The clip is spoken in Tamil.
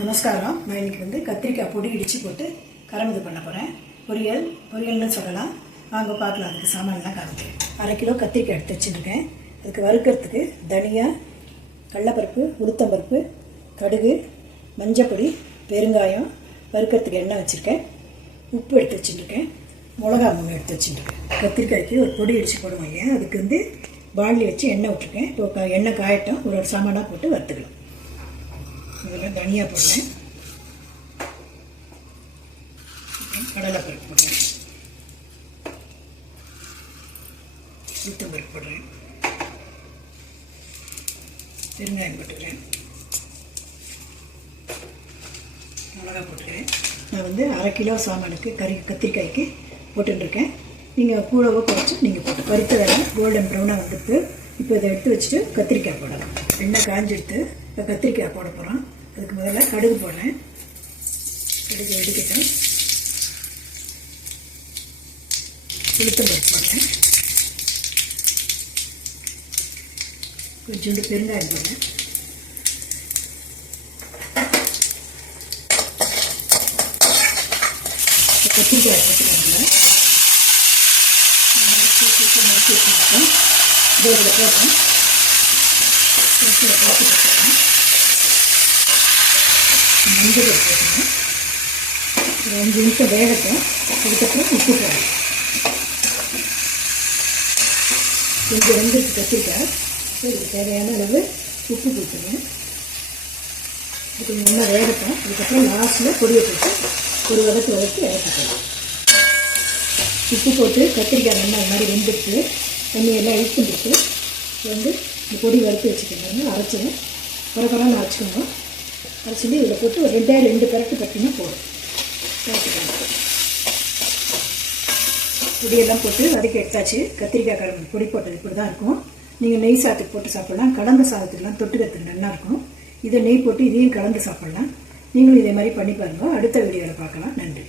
நமஸ்காரம். நான் இன்னைக்கு கத்திரிக்காய் பொடி இடித்து போட்டு கரம்பு பண்ண போகிறேன். பொரியல்னு சொல்லலாம். வாங்க பார்க்கலாம். அதுக்கு சாமான்லாம் காமிக்கிறேன். 1/2 கிலோ கத்திரிக்காய் எடுத்து வச்சுருக்கேன். அதுக்கு வறுக்கிறதுக்கு தனியா, கடலைப்பருப்பு, உளுத்தம்பருப்பு, கடுகு, மஞ்சப்பொடி, பெருங்காயம், வறுக்கிறதுக்கு எண்ணெய் வச்சுருக்கேன். உப்பு எடுத்து வச்சுருக்கேன். மிளகா 3 எடுத்து வச்சுருக்கேன். கத்திரிக்காய்க்கு ஒரு பொடி இடித்து போடுவாங்க. அதுக்கு பாண்ட்லி வச்சு எண்ணெய் விட்டுருக்கேன். இப்போ எண்ணெய் காயட்டும். ஒரு சாமானாக போட்டு வறுத்துக்கலாம். இதில் தனியாக போடுறேன், கடலைப்பருப்பு போடுறேன், உளுத்தம்பருப்பு போடுறேன், பெருங்காயம் போட்டுக்கிறேன், மிளகா போட்டுக்கிறேன். நான் 1/2 கிலோ சாமானுக்கு கத்திரிக்காய்க்கு போட்டுருக்கேன். நீங்கள் கூடவோ குறைச்சி நீங்கள் போட்டு பருத்த வேலை கோல்டன் ப்ரௌனாக வந்துட்டு இப்போ இதை எடுத்து வச்சுட்டு கத்திரிக்காய் போடலாம். எண்ணெய் காஞ்சி எடுத்து இப்போ கத்திரிக்காய் போட போகிறோம். அதுக்கு முதல்ல கடுகு போடுறேன். கடுகு வெடிக்கட்டும். உளுத்தம்பருப்பு போடுறேன். கொஞ்சோண்டு பெருங்காயம் போடுறேன். கத்திரிக்காய் போட்டுக்காங்க. மறைச்சி வச்சுருக்கோம். இதில் போடுறேன். போட்டுக்கிறேன். மஞ்சள் போட்டுக்கணும். ஒரு 5 நிமிஷம் வேகட்டும். அதுக்கப்புறம் உப்பு போடணும். கொஞ்சம் வெந்துட்டு கத்திரிக்காய் இதுக்கு தேவையான அளவு உப்பு போட்டுக்கணும். இது கொஞ்சம் நல்லா வேகட்டும். அதுக்கப்புறம் லாஸ்ட்டில் பொடியை போட்டு ஒரு வதக்கி இறக்கிக்கலாம். உப்பு போட்டு கத்திரிக்காய் நல்லா அது மாதிரி வெந்துட்டு தண்ணியெல்லாம் இழுத்துட்டு இந்த பொடி வறுத்து வச்சுக்கணும். அரைச்சிடும். குறைக்குறான்னு அரைச்சிக்கணும். அரைச்சிட்டு இதில் போட்டு ஒரு 2 பரட்டு பட்டினா போடும். பொடியெல்லாம் போட்டு வதக்கி எடுத்தாச்சு. கத்திரிக்காய் கரம்பு பொடி போட்டது இப்படி தான் இருக்கும். நீங்கள் நெய் சாதத்துக்கு போட்டு சாப்பிட்லாம். கலந்து சாதத்துக்குலாம் தொட்டுக்கிறதுக்கு நல்லாயிருக்கும். இதை நெய் போட்டு இதையும் கலந்து சாப்பிட்லாம். நீங்களும் இதே மாதிரி பண்ணி பாருங்கள். அடுத்த வீடியோவில் பார்க்கலாம். நன்றி.